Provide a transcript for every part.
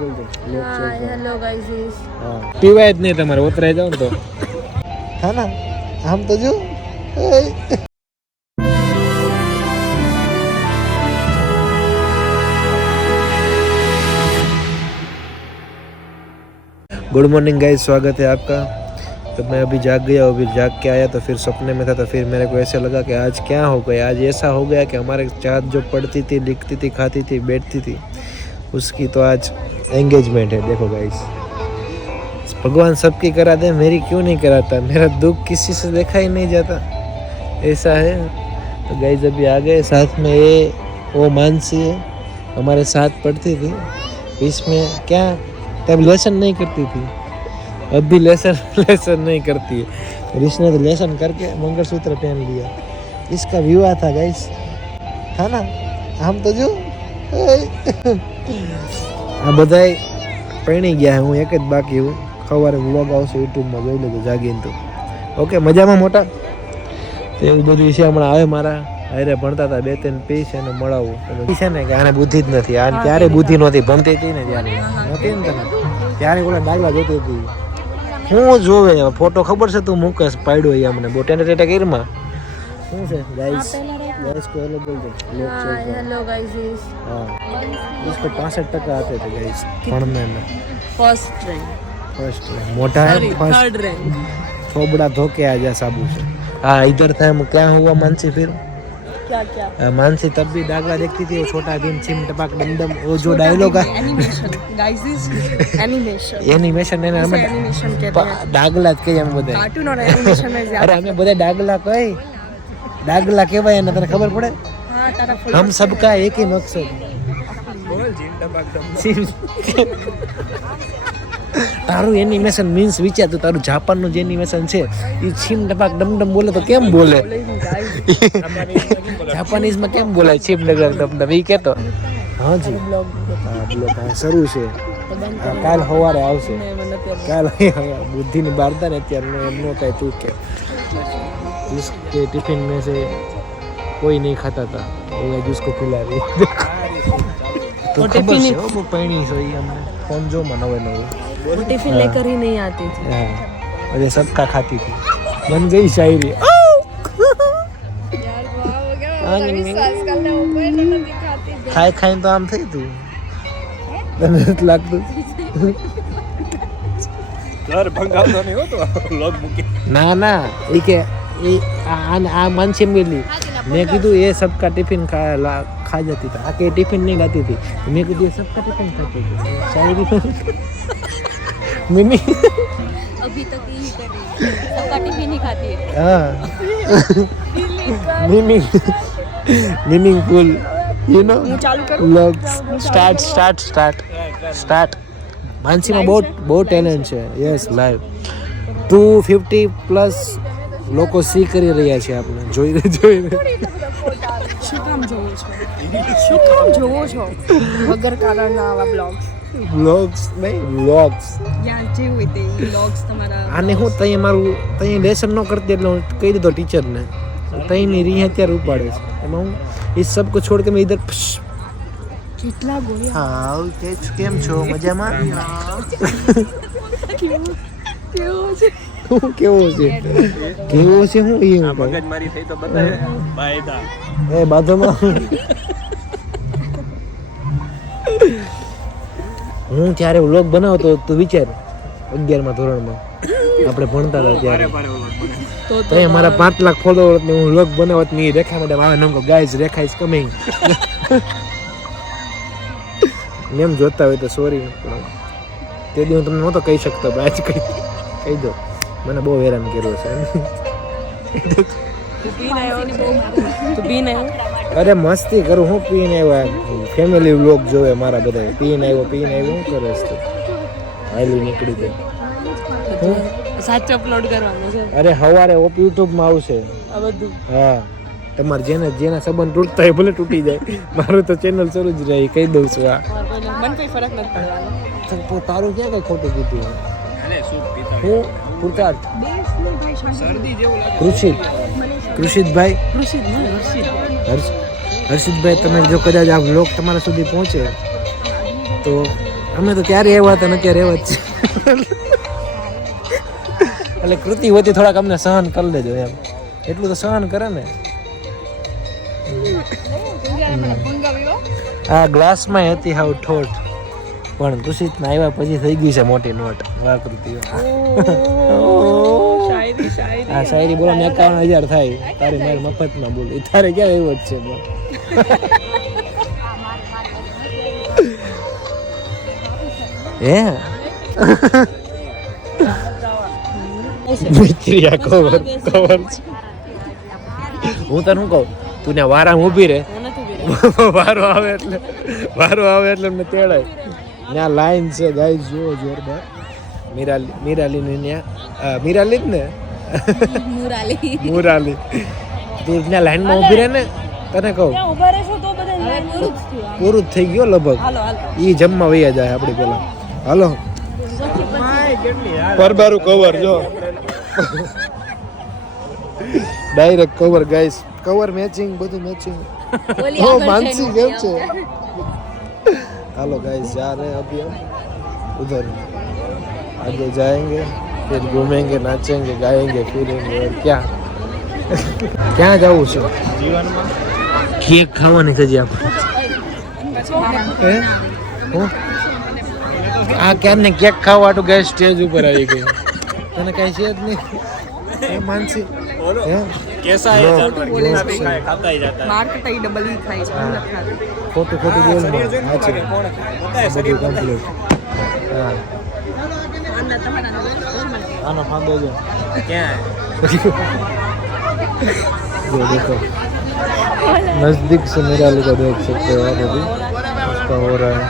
Hi hello guys હા પીવાય જ નહીં તમારે ઉતરાઈ જાવ ને તો હા ના આમ તો જો गुड मॉर्निंग गाइस स्वागत है आपका तो मैं अभी जाग गया अभी जाग के आया तो फिर सपने में था तो फिर मेरे को ऐसे लगा कि आज क्या हो गया आज ऐसा हो गया कि हमारे चाँद जो पढ़ती थी लिखती थी खाती थी बैठती थी उसकी तो आज एंगेजमेंट है, देखो गाइस भगवान सबकी करा दे, मेरी क्यों नहीं कराता? मेरा दुख किसी से देखा ही नहीं जाता। ऐसा है। तो गाइस अभी आ गए। साथ में ये, वो मानसी है, हमारे साथ पढ़ती थी। इसमें क्या, तब लेसन नहीं करती थी। अब भी लेसन लेसन नहीं करती है। इसने तो लेसन करके मंगलसूत्र पहन लिया। इसका विवाह था गाइस था ना? हम तो जो આ બધાય પરણી ગયા હું એક જ બાકી હું સવારે વ્લોગ આવશે યુટ્યુબમાં જોઈ લેજો જાગીને તો. ઓકે મજામાં મોટા? તો એવું બધું છે હમણાં આવે મારા. હારે ભણતા હતા બે ત્રણ પીસ એને મળાવું. તો છે ને કે આને બુદ્ધિ જ નથી. આને ક્યારે બુદ્ધિ નહોતી ભણતી હતી ને ત્યારે. નહોતી ને તને? ત્યારે ઓલા ડાગલા જોતી હતી. હું જોવે ફોટો ખબર છે તું મુકેશ પાડ્યો એ અમને. બોટેને ટેટા કીરમાં શું છે ગાઈસ गैस को हेलो बोल दो हेलो गाइस इसको पासठ तक आते थे guys first rank first rank मोटा है? थर्ड रैंक छोबड़ा धोके आ जा साबू से। हाँ इधर था हम क्या हुआ मानसी फिर? क्या क्या? हाँ, मानसी तब भी डागला देखती थी वो छोटा भीम छिम टपाक डम वो जो डायलॉग है animation guys is animation animation नहीं हमें एनिमेशन कहते हैं। डागला के हम बताए कार्टून और एनिमेशन में अरे हमें बोले डागला कोई ડાગલા કહેવાય ને તને ખબર પડે? હમ સબકા એક હી મકસદ તારું એનિમેશન મીન્સ વિચાર તો તારું જાપાનનું જે એનિમેશન છે એ છીમ ડબાક ડમ બોલે તો કેમ બોલે? જાપાનીઝમાં કેમ બોલે છીમ ડબાક ડમડમ એ કહેતો હા જી બ્લોગ શરૂ છે. કાલ સવારે આવશે. કાલ બુદ્ધિની બારતા ને અત્યારે એમનો કાંઈ તું કે. इसके टिफिन में से कोई नहीं खाता था वो आज उसको खिला रही तो वो खबर टिफिन से हो वो पैणी सो ये हमने फोन जो मनावे न वो वो टिफिन लेकर ही नहीं आती थी हाँ अरे सबका खाती थी बन गई शायरी ખાઈ ખાઈને તો આમ થઈ તું તને નથી લાગતું ઘર ભંગાવતો નહીં હોતો લોગ મૂકી ના ના એ કે એ આ આ- આ માનસી મિલી મેં કીધું એ સબકા ટિફિન ખા લા- ખા જતી હતી આ કે ટિફિન નહીં લાતી હતી મેં કીધું એ સબકા ટિફિન ખાતી હતી શાયરી મિની अभी तक यही कर रही है सबका टिफिन ही खाती है હા मीनिंग मीनिंगफुल यू नो चालू करूं vlogs start start start start માનસીમાં બહુ બહુ ટેલેન્ટ છે yes live two fifty plus લોકો સી કરી રહ્યા છે આપણે. જોઈ રહે જોઈ રહે શું કામ જોવો છો? શું કામ જોવો છો? વગર કારણના આવા બ્લોગ્સ બ્લોગ્સ નહીં બ્લોગ્સ યાર જે હોય તે બ્લોગ્સ તમારા આને હું તઈ મારું તઈ લેસન ન કરતી એટલે હું કહી દીધો ટીચરને તઈની રી અત્યારે ઉપાડે છે. એમાં હું એ સબ કો છોડ કે મેં ઇધર કેટલા ગોળિયા. હા કેમ છો? મજામાં? કેવો છે? હું કેવો છે? કેવો છે હું એ. મગજ મારી થઈ તો બતાય. એ બાજુમાં. હું ત્યારે વ્લોગ બનાવતો તું વિચાર અગિયારમાં ધોરણમાં. આપણે ભણતા હતા ત્યારે. તો મારા પાંચ લાખ ફોલોવર ને હું વ્લોગ બનાવતની રેખા માટે આવે નામ ગાઈઝ રેખા ઇઝ કમિંગ એમ જોતા હોય તો સોરી તે દી હું તમને નહોતો કહી શકતો પણ આજ કહી કહી દો મને બહુ હેરાન કર્યો છે. પીને આવ્યો તું પીને આવ્યો? અરે મસ્તી કરું હું પીને આવ્યો? ફેમિલી વ્લોગ જોવે મારા બધા. પીને આવ્યો પીને આવ્યો શું કરે છે? હાલી નીકળી ગઈ. હું અપલોડ કરવાનો છે. અરે સવારે ઓપ યુટ્યુબમાં આવશે. આ બધું. હા. તમારે જેને જેના સંબંધ તૂટતા હોય ભલે તૂટી જાય. મારું તો ચેનલ શરૂ જ રહી કહી દઉં છું આ. મને કોઈ ફરક નથી પડવાનો. તારું ક્યાં કઈ ખોટું કીધું? અરે શું પીતા હું પુરતાર્થ કૃષિત. કૃષિતભાઈ. હર્ષિતભાઈ તમે જો કદાચ આ લોક તમારા સુધી પહોંચે તો અમે તો ક્યારે એવા હતા ને અત્યારે એવા જ છે. એટલે કૃતિ હોતી થોડાક અમને સહન કરી લેજો એમ. એટલું તો સહન કરે ને. આ ગ્લાસમાં હતી હાવ ઠોઠ. પણ કુશિતના આવ્યા પછી થઈ ગઈ છે મોટી નોટ શાયરી આ શાયરી બોલો ને એકાવન હજાર થાય. તારે મારે મફતમાં બોલ. તારે ક્યાં એવો જ છે બોલ. હે? કવર કવર છે. હું તને શું કહું? તું ને વારામાં ઊભી રહે. વારો આવે એટલે વારો આવે એટલે મને તેડાય. ત્યાં લાઈન છે ગાઈઝ જુઓ જોરદાર. મીરાલી મીરાલી ને ત્યાં મીરાલી જ ને? મુરાલી. મુરાલી. તું ત્યાં લાઈનમાં ઊભી રહે ને તને કહું. પૂરું થઈ ગયો લગભગ. હાલો જમવા વૈયા જાય આપણે પેલા. હાલો. પરબારું કવર જો. Direct cover guys cover matching બધું મેચિંગ ઓ માનસી કેમ છે? हेलो गाइस जा रहे हैं अभी हम उधर आगे जाएंगे फिर घूमेंगे नाचेंगे गाएंगे फिरेंगे और क्या ક્યાં જવું છે જીવનમાં કેક ખાવાની છે હજી આપણે હું આ ક્યારને કેક ખાવા હાટુ ગઈ સ્ટેજ ઉપર આવી ગઈ તને કઈ છે જ નહીં એ માનસી હે कैसा है लो, जानवर बोले कितना भी से। खाए खाता ही जाता है માર કરતા ઈ ડબલ ઈ ખાય છે હું નથી ખાતી. ખોટું ખોટું બોલ શરીર જોઈને હા છે ખબર કે કોણ બતાય શરીર બધું બતાય કમ્પ્લીટ હા આના તમારા આનો ફાંદો જો ક્યાં जो देखो नजदीक से मेरा को देख सकते हो आप अभी उसका हो रहा है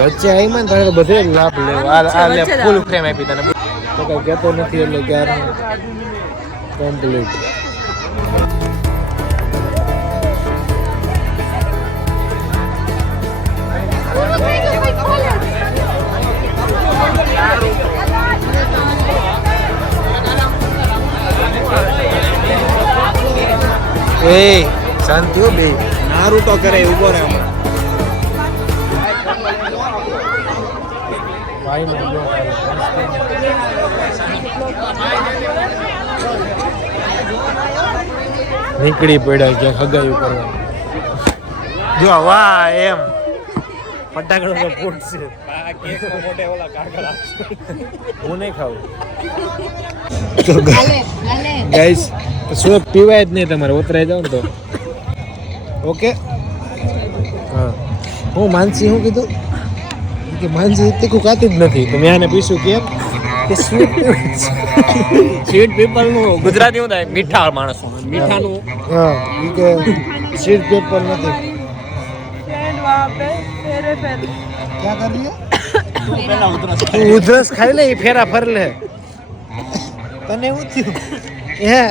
વચ્ચે આવી માં તારે તો બધે જ લાભ લેવો આ આ લે વચ્ચે જ ફૂલ ફ્રેમ આપી તને તો કઈ કહેતો નથી એટલે ક્યાર કમ્પ્લીટ એ શાંતિ હો બે નારું તો કરે ઊભો રહે હમણાં ભાઈ ને જો નીકળી પડ્યા ક્યાંક હગાયું કરવા. જો વાહ એમ. ફટાકડો તો ફૂટશે હું નહીં ખાવું તો ગાઈસ શું પીવાય જ નહીં તમારે ઉતરાઈ જાવ તો. ઓકે. હા. હું માનસી શું કીધું? કે માનસી તીખું ખાતી જ નથી. તો મેં આને પીશું કેમ કે સ્વીટ સ્વીટ પીપલનું ગુજરાતી હું થાય મીઠા માણસ. મીઠાનું. હા કે સ્વીટ પીપલ નથી. કરી ઉધરસ તું ઉધરસ ખાઈ લે એ ફેરા ફર લે. તને એવું થયું? હે?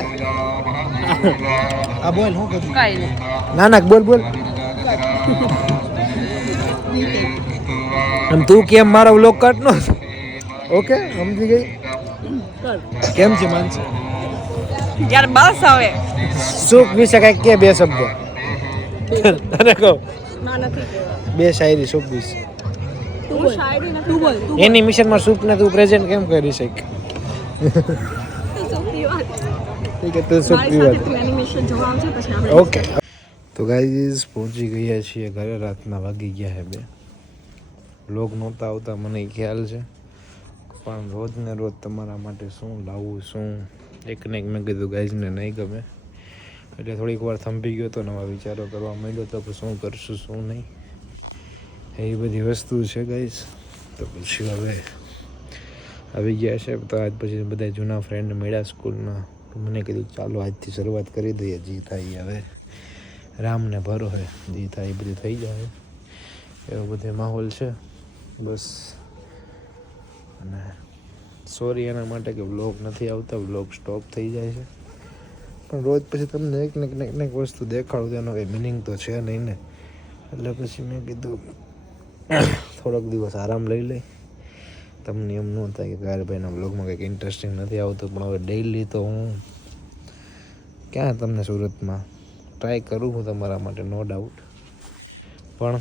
આ બોલ શું કીધું ના ના બોલ બોલ. આમ તું કેમ મારો વ્લોગ કટ નો ઓકે સમજી ગઈ? કેમ છે માનસી? યાર બસ હવે. સુખ વિશે કઈ કે બે શબ્દ? તને કહો? બે શાયરી સુખ વિશે એની મિશનમાં સુખ ને તું પ્રેઝન્ટ કેમ કરી શક? ઓકે. તો ગાઈઝ પહોંચી ગયા છીએ ઘરે રાતના વાગી ગયા હે બે. લોગ નહોતા આવતા મને ખ્યાલ છે. પણ રોજ ને રોજ તમારા માટે શું લાવવું શું? એક ને એક મેં કીધું ગાઈઝને નહીં ગમે. એટલે થોડીક વાર થંભી ગયો તો નવા વિચારો કરવા માંડ્યો તો કે શું કરશું, શું નહીં. એ બધી વસ્તુ છે ગાઈઝ તો પછી હવે આવી ગયા છે. તો આજ પછી બધા જૂના ફ્રેન્ડ મળ્યા સ્કૂલના મને કીધું, ચાલો, આજથી શરૂઆત કરી દઈએ. જી થાય હવે. રામને ભરો હે જી થાય, એ બધું થઈ જાય. એવો બધો માહોલ છે. બસ. અને સોરી એના માટે કે વ્લોગ નથી આવતા વ્લોગ સ્ટોપ થઈ જાય છે. પણ રોજ પછી તમને એક ને એક ને એક વસ્તુ દેખાડું તેનો કંઈ મિનિંગ તો છે નહીં ને. એટલે પછી મેં કીધું, થોડોક દિવસ આરામ લઈ લઈ. તમને એમ ન થાય કે ગાર ભાઈના બ્લોગમાં કંઈક ઇન્ટરેસ્ટિંગ નથી આવતું, પણ હવે ડેઈલી તો હું ક્યાં તમને સુરતમાં ટ્રાય કરું હું તમારા માટે નો ડાઉટ પણ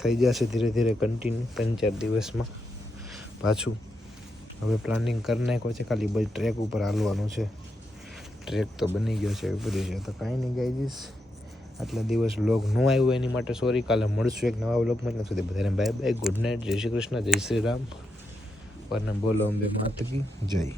થઈ જશે ધીરે ધીરે કન્ટિન્યુ ત્રણ ચાર દિવસમાં. પાછું. હવે પ્લાનિંગ કરી નાખ્યો છે, ખાલી બધી ટ્રેક ઉપર હાલવાનું છે. ટ્રેક તો બની ગયો છે, એવું બધું છે. તો કાંઈ નહીં ગાઈ દઈશ આટલા દિવસ બ્લોગ ન આવ્યો એની માટે સોરી કાલે મળશું એક નવા વ્લોગમાં ત્યાં સુધી બધાને બાય બાય ગુડ નાઇટ જય શ્રી કૃષ્ણ, જય શ્રી રામ. અને બોલો અંબે માતકી, જય.